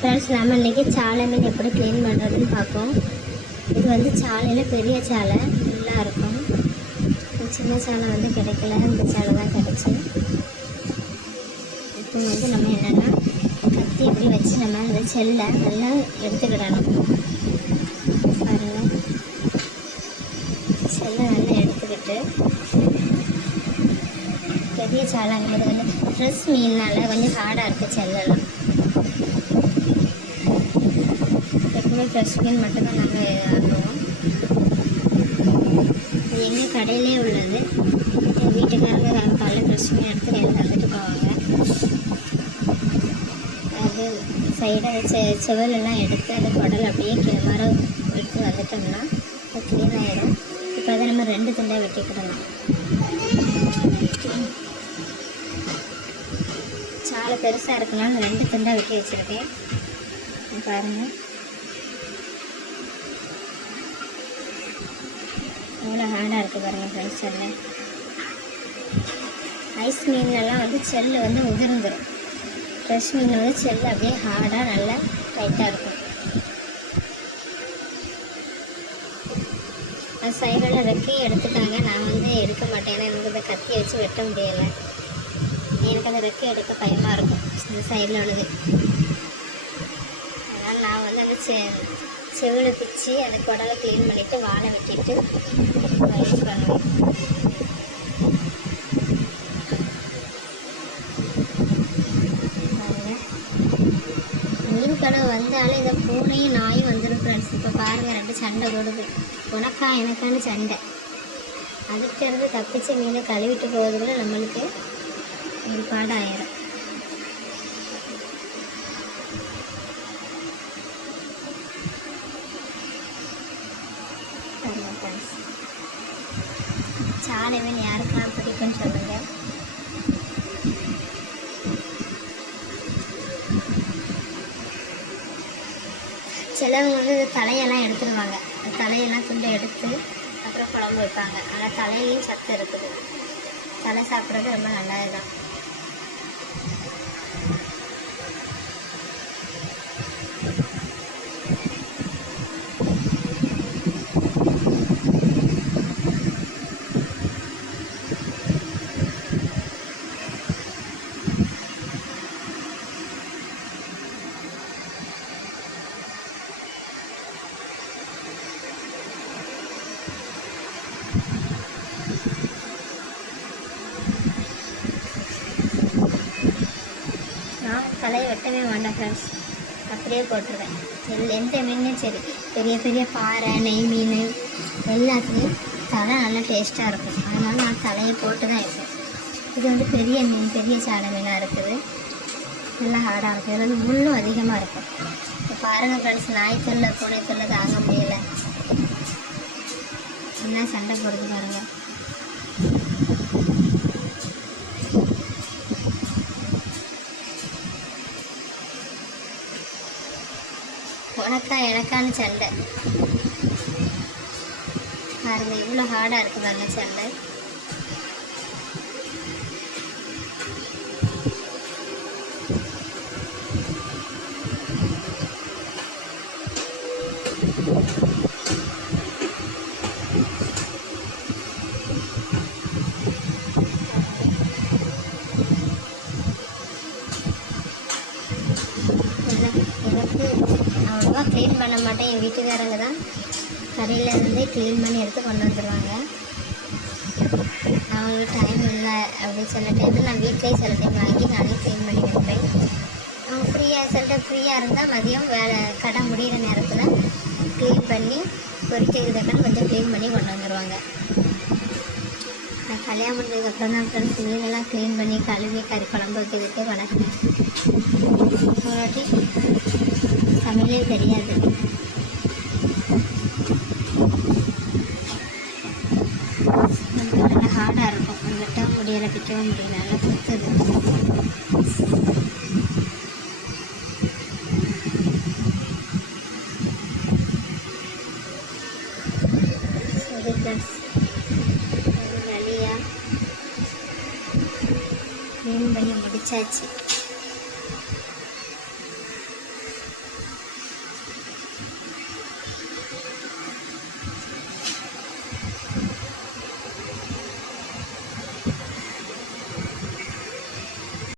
Friends, நம்ம இன்றைக்கி சாலை மீன் எப்படி க்ளீன் பண்ணுறதுன்னு பார்ப்போம். இது வந்து சாலையில் பெரிய சாலை நல்லா இருக்கும். சின்ன சாலை வந்து கிடைக்கல, இந்த சாலை தான் கிடச்சி. இப்போ வந்து நம்ம என்னென்னா கத்தி எப்படி வச்சு நம்ம அந்த செல்லை நல்லா எடுத்துக்கிடணும். பாருங்கள், செல்லை நல்லா எடுத்துக்கிட்டு பெரிய சாலைங்கிறது வந்து ஃப்ரெஷ் மீனால் கொஞ்சம் ஹார்டாக இருக்குது செல்லெல்லாம். எப்பவுமே ஃப்ரெஷ் மீன் மட்டும்தான் நாங்கள் ஆடுவோம். இது எங்கள் கடையிலே உள்ளது. எங்கள் வீட்டுக்காரங்க காலையில் ஃப்ரெஷ் மீன் எடுத்து கையில் தந்துட்டு போவாங்க. அது சைடாக செவலெல்லாம் எடுத்து அந்த குடல் அப்படியே மரம் எடுத்து வந்துட்டோம்னா அது க்ளீன் ஆகிடும். இப்போ அதை நம்ம 2 துண்டாக வெட்டிக்கிடலாம். சாலை பெருசாக இருக்குனால 2 துண்டாக வெட்டி வச்சுருக்கேன். பாருங்கள், எவ்வளோ ஹார்டாக இருக்குது பாருங்கள் ஃப்ரெண்ட்ஸ். செல்லு ஐஸ் மீன்லாம் வந்து செல்லு வந்து உதிர்ந்துடும். ஃப்ரெஷ் மீன் வந்து செல்லு அப்படியே ஹார்டாக நல்லா டைட்டாக இருக்கும். அது சைடில் ரெக்கையை எடுத்துட்டாங்க. நான் வந்து எடுக்க மாட்டேன், ஏன்னா எனக்கு இந்த கத்தியை வச்சு வெட்ட முடியலை. எனக்கு அந்த ரெக்கை எடுக்க பயமாக இருக்கும், இந்த சைடில் உள்ளது. அதனால் நான் வந்து அந்த செவிலை பிச்சு அந்த குடலை க்ளீன் பண்ணிவிட்டு வாழை வெட்டிட்டு யூஸ் பண்ணுவேன். மீன் கடை வந்தாலே இந்த பூனையும் நாயும் வந்துடும் ஃப்ரெண்ட்ஸ். இப்போ பாருங்கள், 2 சண்டை கொடுது. உனக்கா எனக்கான சண்டை. அதுக்கிருந்து தப்பிச்ச மீனை கழுவிட்டு போகிறதுக்குள்ள நம்மளுக்கு ஒரு பாடாயிரும். சாலை மீன் யாருக்கெல்லாம் பிடிக்கும்னு சொல்லுங்கள். சிலவங்க வந்து தலையெல்லாம் எடுத்துடுவாங்க. தலையெல்லாம் துண்டை எடுத்து அப்புறம் குழம்பு வைப்பாங்க. ஆனால் தலையிலையும் சத்து இருக்குது. தலை சாப்பிட்றது ரொம்ப நல்லது தான். தலையை வெட்டவே வேண்டாம் ஃப்ரெண்ட்ஸ், அப்படியே போட்டுருவேன். எந்த மீனும் சரி, பெரிய பெரிய பாறை, நெய் மீன் எல்லாத்துலேயும் தலை நல்லா டேஸ்ட்டாக இருக்கும். அதனால் நான் தலையை போட்டு தான் வைப்பேன். இது வந்து பெரிய மீன், பெரிய சாலை மீனாக இருக்குது. நல்லா ஹார்டாக இருக்கும். இதில் வந்து முள்ளும் அதிகமாக இருக்கும். இப்போ பாருங்கள் ஃப்ரெண்ட்ஸ், நாய் தொல்லை பூனை தொல்லை தாங்க முடியலை. என்ன சண்டை போடுது பாருங்கள். உனக்கா எனக்கான சண்டை பாருங்க, இவ்வளோ ஹார்டாக இருக்குது பாருங்க சண்டை. அவ்வளோவா க்ளீன் பண்ண மாட்டேன். என் வீட்டுக்காரங்க தான் கடையில் இருந்து க்ளீன் பண்ணி எடுத்து கொண்டு வந்துடுவாங்க. அவங்களுக்கு டைம் இல்லை அப்படின்னு சில டைமில் நான் வீட்டிலே சில டைம் வாங்கி நானே க்ளீன் பண்ணி வைப்பேன். அவங்க சில டைம் ஃப்ரீயாக இருந்தால் மதியம் வேலை கடை முடிகிற நேரத்தில் க்ளீன் பண்ணி பொறிக்கிறதுக்கான கொஞ்சம் க்ளீன் பண்ணி கொண்டு வந்துடுவாங்க. நான் கல்யாணம் பண்ணதுக்கப்புறம் தான் ஃப்ரெண்ட்ஸ் மீனெல்லாம் க்ளீன் பண்ணி கழுவி கறி குழம்பு வைக்கிறதுக்கே வளர்க்குறேன். ஒரு வாட்டி சமையலே தெரியாது. நல்லா ஹார்டாக இருக்கும். வெட்டவும் முடியலை, பிக்கவும் முடியல, நல்லா குத்துது. சரி ஃப்ரெண்ட்ஸ், வழியாக க்ளீன் பண்ணி முடிச்சாச்சு.